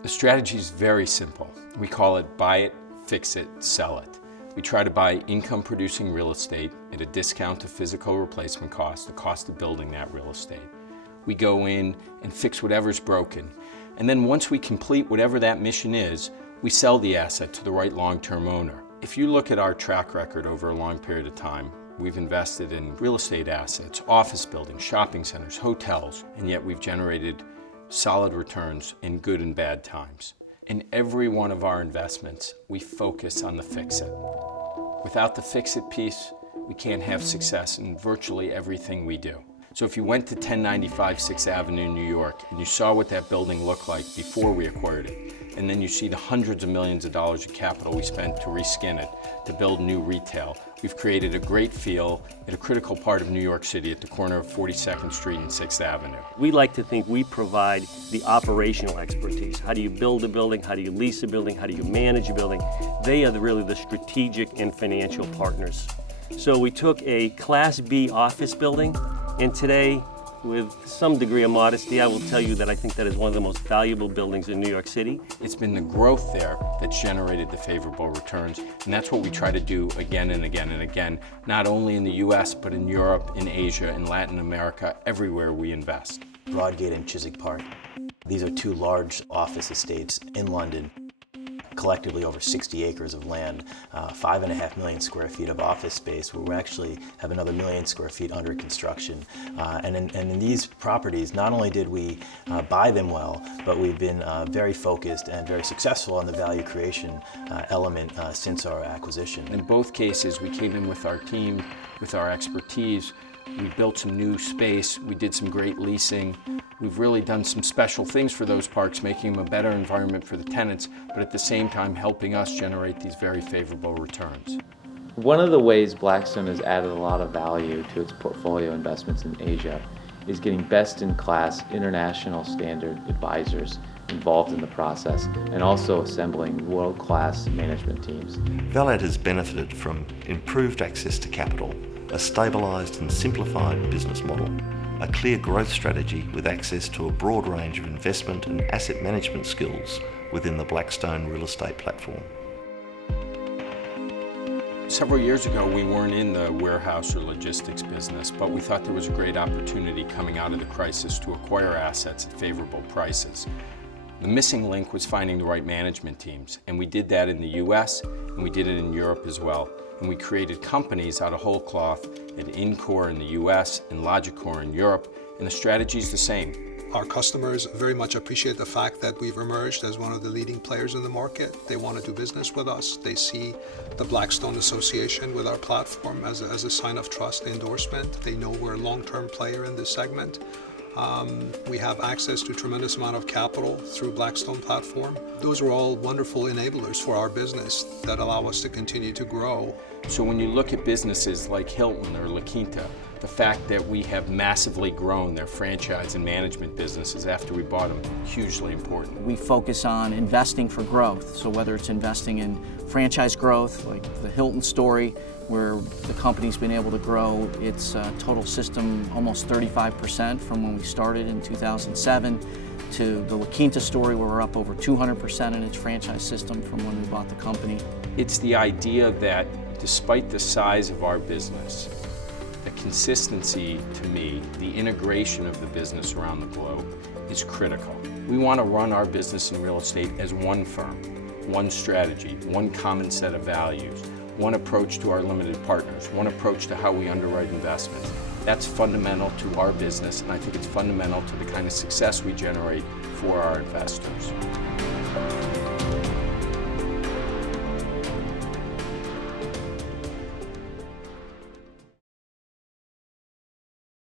The strategy is very simple. We call it buy it, fix it, sell it. We try to buy income-producing real estate at a discount to physical replacement cost, the cost of building that real estate. We go in and fix whatever's broken. And then once we complete whatever that mission is, we sell the asset to the right long-term owner. If you look at our track record over a long period of time, we've invested in real estate assets, office buildings, shopping centers, hotels, and yet we've generated solid returns in good and bad times. In every one of our investments, we focus on the fix-it. Without the fix-it piece, we can't have success in virtually everything we do. So if you went to 1095 6th Avenue, New York, and you saw what that building looked like before we acquired it, and then you see the hundreds of millions of dollars of capital we spent to reskin it, to build new retail, we've created a great feel at a critical part of New York City at the corner of 42nd Street and 6th Avenue. We like to think we provide the operational expertise. How do you build a building? How do you lease a building? How do you manage a building? They are really the strategic and financial partners. So we took a Class B office building, and today, with some degree of modesty, I will tell you that I think that is one of the most valuable buildings in New York City. It's been the growth there that's generated the favorable returns, and that's what we try to do again and again and again, not only in the US, but in Europe, in Asia, in Latin America, everywhere we invest. Broadgate and Chiswick Park. These are two large office estates in London, collectively over 60 acres of land, 5.5 million square feet of office space, where we actually have another 1 million square feet under construction. And in these properties, not only did we buy them well, but we've been very focused and very successful on the value creation element since our acquisition. In both cases, we came in with our team, with our expertise. We built some new space, we did some great leasing. We've really done some special things for those parks, making them a better environment for the tenants, but at the same time helping us generate these very favorable returns. One of the ways Blackstone has added a lot of value to its portfolio investments in Asia is getting best-in-class international standard advisors involved in the process and also assembling world-class management teams. Valad has benefited from improved access to capital, a stabilised and simplified business model, a clear growth strategy with access to a broad range of investment and asset management skills within the Blackstone real estate platform. Several years ago, we weren't in the warehouse or logistics business, but we thought there was a great opportunity coming out of the crisis to acquire assets at favorable prices. The missing link was finding the right management teams, and we did that in the US, and we did it in Europe as well. And we created companies out of whole cloth at Incor in the US and Logicor in Europe, and the strategy is the same. Our customers very much appreciate the fact that we've emerged as one of the leading players in the market. They want to do business with us. They see the Blackstone association with our platform as a sign of trust, endorsement. They know we're a long-term player in this segment. We have access to a tremendous amount of capital through Blackstone platform. Those are all wonderful enablers for our business that allow us to continue to grow. So when you look at businesses like Hilton or La Quinta, the fact that we have massively grown their franchise and management businesses after we bought them, hugely important. We focus on investing for growth. So whether it's investing in franchise growth, like the Hilton story, where the company's been able to grow its total system almost 35% from when we started in 2007, to the La Quinta story, where we're up over 200% in its franchise system from when we bought the company. It's the idea that despite the size of our business, the consistency, to me, the integration of the business around the globe is critical. We want to run our business in real estate as one firm, one strategy, one common set of values, one approach to our limited partners, one approach to how we underwrite investments. That's fundamental to our business, and I think it's fundamental to the kind of success we generate for our investors.